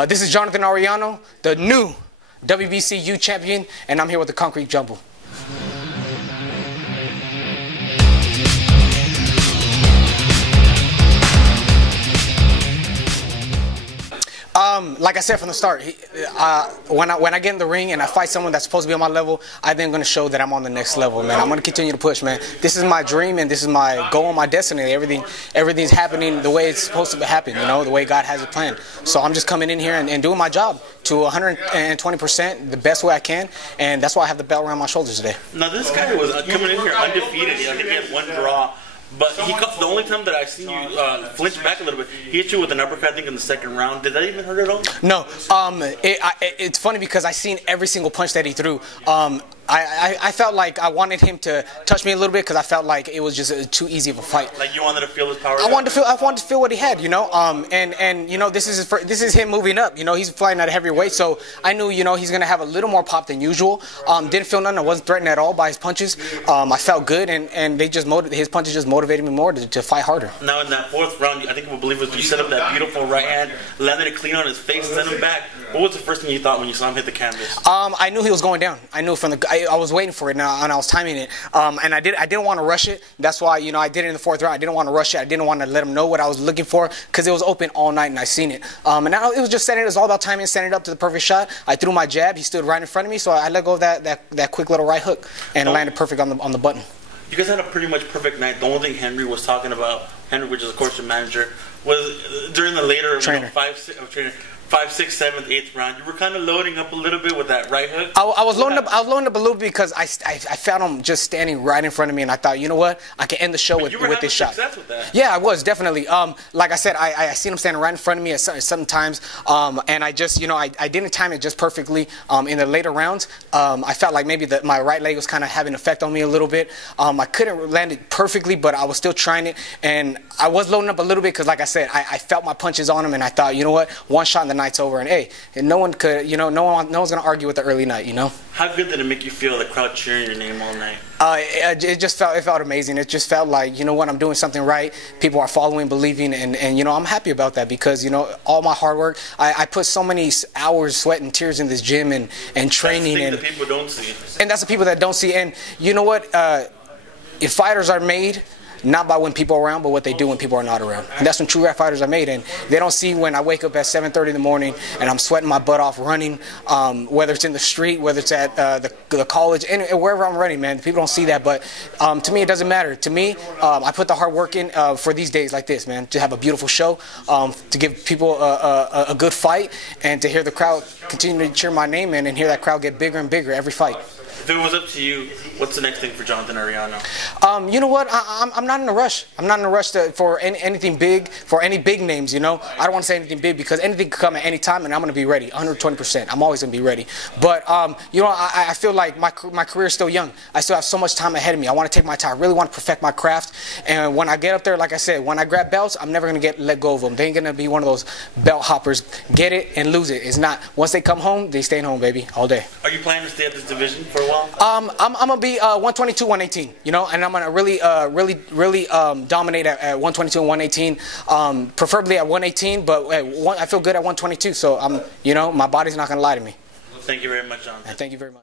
This is Jonathan Arellano, the new WBC U champion, and I'm here with the Concrete Jungle. Like I said from the start, when I get in the ring and I fight someone that's supposed to be on my level, I then going to show that I'm on the next level, man. I'm going to continue to push, man. This is my dream and this is my goal and my destiny. Everything's happening the way it's supposed to happen, you know, the way God has it planned. So I'm just coming in here and doing my job to 120%, the best way I can, and that's why I have the belt around my shoulders today. Now this guy was coming in here undefeated. I think he had one draw. But the only time that I've seen you flinch back a little bit, he hit you with an uppercut, I think, in the second round. Did that even hurt at all? No. It's funny because I seen every single punch that he threw. I felt like I wanted him to touch me a little bit because I felt like it was just too easy of a fight. Like you wanted to feel his power? I wanted to feel what he had, you know. And you know, this is him moving up. You know, he's flying at a heavier weight, so I knew, you know, he's gonna have a little more pop than usual. Didn't feel nothing. I wasn't threatened at all by his punches. I felt good, and his punches just motivated me more to fight harder. Now in that fourth round, I think I believe it was you set up that beautiful right hand, landed it clean on his face, sent him back. What was the first thing you thought when you saw him hit the canvas? I knew he was going down. I knew from the. I was waiting for it now, and I was timing it. And I didn't want to rush it. That's why, you know, I did it in the fourth round. I didn't want to rush it. I didn't want to let him know what I was looking for because it was open all night and I seen it. And now it was just setting. It was all about timing, setting it up to the perfect shot. I threw my jab. He stood right in front of me, so I let go of that quick little right hook and landed perfect on the button. You guys had a pretty much perfect night. The only thing Henry was talking about, Henry, which is of course your manager, was during the later trainer. 5, 6, 7th, 8th round, you were kind of loading up a little bit with that right hook. I was loading up a little bit because I found him just standing right in front of me, and I thought, you know what, I can end the show with this shot. Success with that. Yeah, I was definitely. Like I said, I seen him standing right in front of me at certain times, and I just, you know, I didn't time it just perfectly. In the later rounds, I felt like maybe my right leg was kind of having an effect on me a little bit. I couldn't land it perfectly, but I was still trying it, and I was loading up a little bit because, like I said, I felt my punches on him, and I thought, you know what, one shot and the night's over, and hey, and no one could, you know, no one's gonna argue with the early night, you know. How good did it make you feel, the crowd cheering your name all night? It felt amazing. It just felt like, you know what, I'm doing something right. People are following, believing, and you know, I'm happy about that because, you know, all my hard work, I put so many hours, sweat, and tears in this gym and training. That's the thing that people don't see. And that's the people that don't see. And you know what? If fighters are made not by when people are around, but what they do when people are not around. And that's when true rap fighters are made. And they don't see when I wake up at 7:30 in the morning and I'm sweating my butt off running, whether it's in the street, whether it's at the college, and wherever I'm running, man. People don't see that, but to me, it doesn't matter. To me, I put the hard work in for these days like this, man, to have a beautiful show, to give people a good fight, and to hear the crowd continue to cheer my name in and hear that crowd get bigger and bigger every fight. If it was up to you, what's the next thing for Jonathan Arellano? You know what? I'm not in a rush. I'm not in a rush for anything big, for any big names, you know. I don't want to say anything big because anything could come at any time, and I'm going to be ready, 120%. I'm always going to be ready. But, you know, I feel like my career is still young. I still have so much time ahead of me. I want to take my time. I really want to perfect my craft. And when I get up there, like I said, when I grab belts, I'm never going to let go of them. They ain't going to be one of those belt hoppers. Get it and lose it. It's not. Once they come home, they stay home, baby, all day. Are you planning to stay at this division for a while? I'm gonna be 122, 118, you know, and I'm gonna really dominate at 122 and 118, preferably at 118. But I feel good at 122, so you know, my body's not gonna lie to me. Thank you very much, Jonathan. Thank you very much.